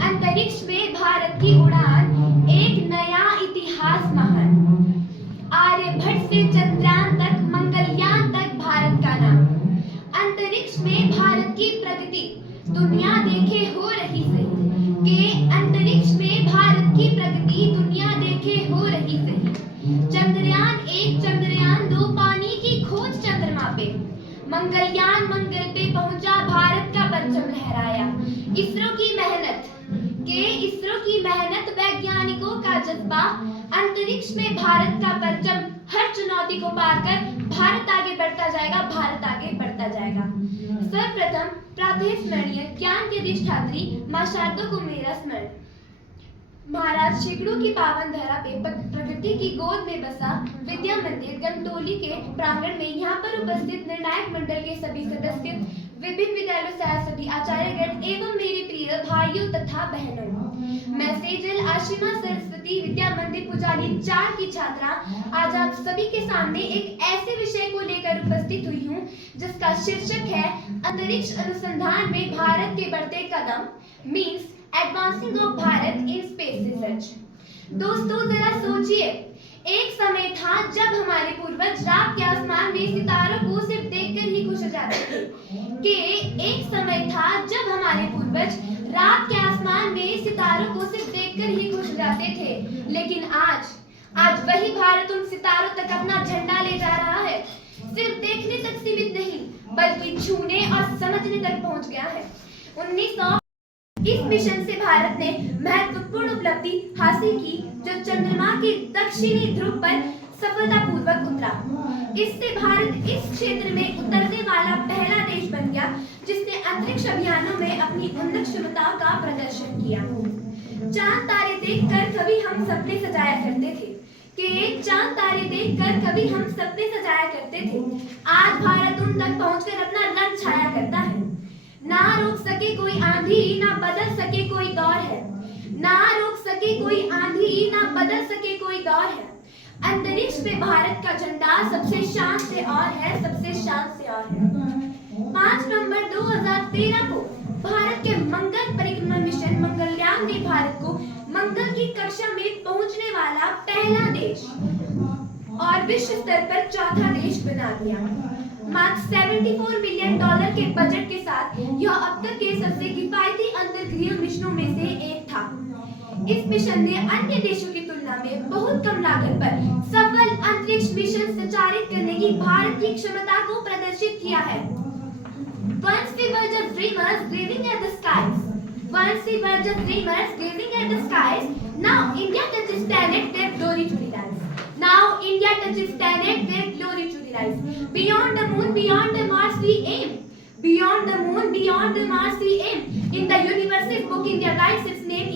अंतरिक्ष में भारत की उड़ान, एक नया इतिहास महान। आर्यभट्ट से चंद्रयान तक, मंगलयान तक भारत का नाम। अंतरिक्ष में भारत की प्रगति दुनिया देखे हो रही सही। के अंतरिक्ष में भारत की प्रगति दुनिया देखे हो रही सही। चंद्रयान 1, चंद्रयान 2, पानी की खोज चंद्रमा पे। मंगलयान मंगल पे पहुंचा, भारत का परचम लहराया। इसरो की मेहनत, वैज्ञानिकों का जज्बा, अंतरिक्ष में भारत का परचम, हर चुनौती को पार कर भारत आगे बढ़ता जाएगा, भारत आगे बढ़ता जाएगा। सर्वप्रथम प्रातः स्मरणीय ज्ञान की अधिष्ठात्री मां शारदा को मेरा स्मरण। महाराज शेखड़ों की पावन धरा पे प्रकृति की गोद में बसा विद्या मंदिर गमटोली के प्रांगण में यहाँ पर उपस्थित निर्णायक मंडल के सभी सदस्य, विभिन्न विद्यालयों से सभी आचार्यगण एवं मेरे प्रिय भाइयों तथा बहनों, मैं सेजल आशिमा सरस्वती विद्या मंदिर पुजारी 4 की छात्रा आज आप सभी के सामने एक ऐसे विषय को लेकर उपस्थित हुई हूँ जिसका शीर्षक है अंतरिक्ष अनुसंधान में भारत के बढ़ते कदम, means advancing of Bharat in space research. दोस्तों जरा सोचिए, एक समय था जब हमारे पूर्वज रात के आसमान में सितारों को सिर्फ देखकर ही खुश हो जाते थे। एक समय था जब हमारे पूर्वज रात के आसमान में सितारों को सिर्फ देखकर ही खुश हो जाते थे, लेकिन आज वही भारत उन सितारों तक अपना झंडा ले जा रहा है। सिर्फ देखने तक सीमित नहीं, बल्कि छूने और समझने तक पहुंच गया है। इस मिशन से भारत ने महत्वपूर्ण उपलब्धि हासिल की जो चंद्रमा के दक्षिणी ध्रुव पर सफलतापूर्वक उतरा। इससे भारत इस क्षेत्र में उतरने वाला पहला देश बन गया जिसने अंतरिक्ष अभियानों में अपनी उन्नत क्षमताओं का प्रदर्शन किया। चांद तारे देखकर कभी हम सपने सजाया करते थे आज भारत उन तक पहुंचकर अपना रंग छाया करता है। ना रोक सके कोई आंधी, ना बदल सके कोई दौर है। अंतरिक्ष पे भारत का झंडा सबसे शान से और है। 5 नवंबर 2013 को भारत के मंगल परिक्रमा मिशन मंगलयान ने भारत को मंगल की कक्षा में पहुंचने वाला पहला देश और विश्व स्तर पर चौथा देश बना दिया। मात्र $74 मिलियन के बजट के साथ यह अब तक के सबसे किफायती अंतरिक्ष मिशनों में से एक था। इस मिशन ने अन्य देशों की तुलना में बहुत कम लागत पर सफल अंतरिक्ष मिशन संचालित करने की भारत की क्षमता को प्रदर्शित किया है। Once we were just dreamers gazing at the skies. Now India touches planet their glory to rise. Beyond the moon, beyond the Mars we aim. In the universe is book India writes its name.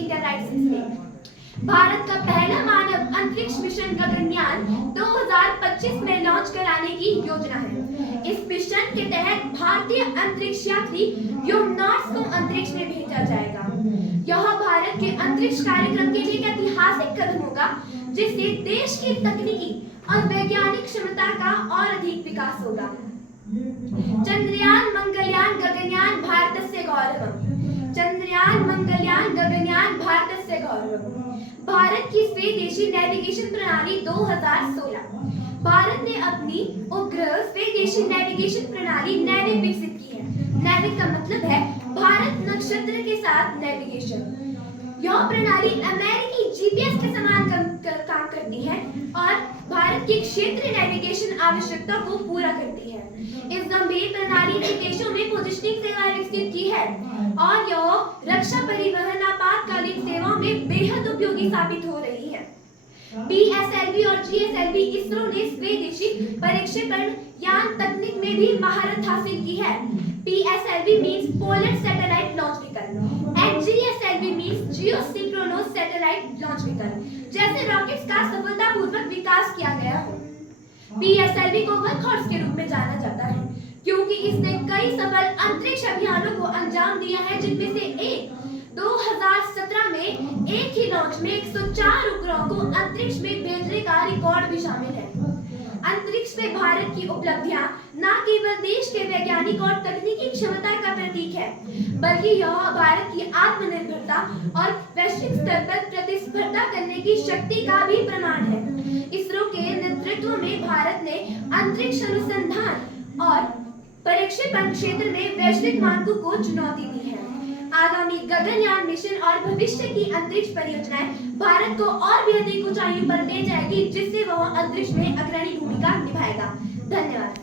Bharat का पहला मानव अंतरिक्ष mission Gaganyaan 2025 में launch कराने की योजना है। इस mission के तहत भारतीय अंतरिक्ष यात्री व्योमनॉट्स को अंतरिक्ष में भेजा जाएगा। यह भारत के अंतरिक्ष कार्यक्रम के लिए एक ऐतिहासिक कदम होगा जिससे देश की तकनीकी और वैज्ञानिक क्षमता का और अधिक विकास होगा। चंद्रयान मंगलयान गगनयान भारतस्य गौरवम्। भारत की स्वदेशी नेविगेशन प्रणाली 2016। भारत ने अपनी उपग्रह स्वदेशी नेविगेशन प्रणाली नैविक विकसित की है। नैविक का मतलब है भारत नक्षत्र के साथ नेविगेशन। यह प्रणाली अमेरिकी जीपीएस के समान काम करती है और भारत की क्षेत्रीय नेविगेशन आवश्यकता को पूरा करती है। इस गंभीर प्रणाली ने देशों में पोजिशनिंग सेवाएं विकसित की है और यह रक्षा, परिवहन, आपातकालीन सेवाओं में बेहद उपयोगी साबित हो रही है। पीएसएलवी और जीएसएलवी इसरो ने स्वदेशी प्रक्षेपण यान तकनीक में भी महारत हासिल की है। PSLV means polar satellite launch vehicle and GSLV means geosynchronous satellite launch vehicle जैसे रॉकेट्स का सफलतापूर्वक विकास किया गया हो। पीएसएलवी को वर्कहॉर्स के रूप में जाना जाता है क्योंकि इसने कई सफल अंतरिक्ष अभियानों को अंजाम दिया है, जिनमें से एक 2017 में एक ही लॉन्च में 104 उपग्रहों को अंतरिक्ष में भेजने का रिकॉर्ड भी शामिल है। अंतरिक्ष में भारत की उपलब्धियां न केवल देश के वैज्ञानिक और तकनीकी क्षमता का प्रतीक है, बल्कि यह भारत की आत्मनिर्भरता और वैश्विक स्तर पर प्रतिस्पर्धा करने की शक्ति का भी प्रमाण है। इसरो के नेतृत्व में भारत ने अंतरिक्ष अनुसंधान और प्रक्षेपण क्षेत्र में वैश्विक मानकों को चुनौती दी है। आगामी गगनयान मिशन और भविष्य की अंतरिक्ष परियोजनाएं भारत को और भी अधिक ऊंचाइयों पर ले जाएगी, जिससे वह अंतरिक्ष में अग्रणी भूमिका निभाएगा। धन्यवाद।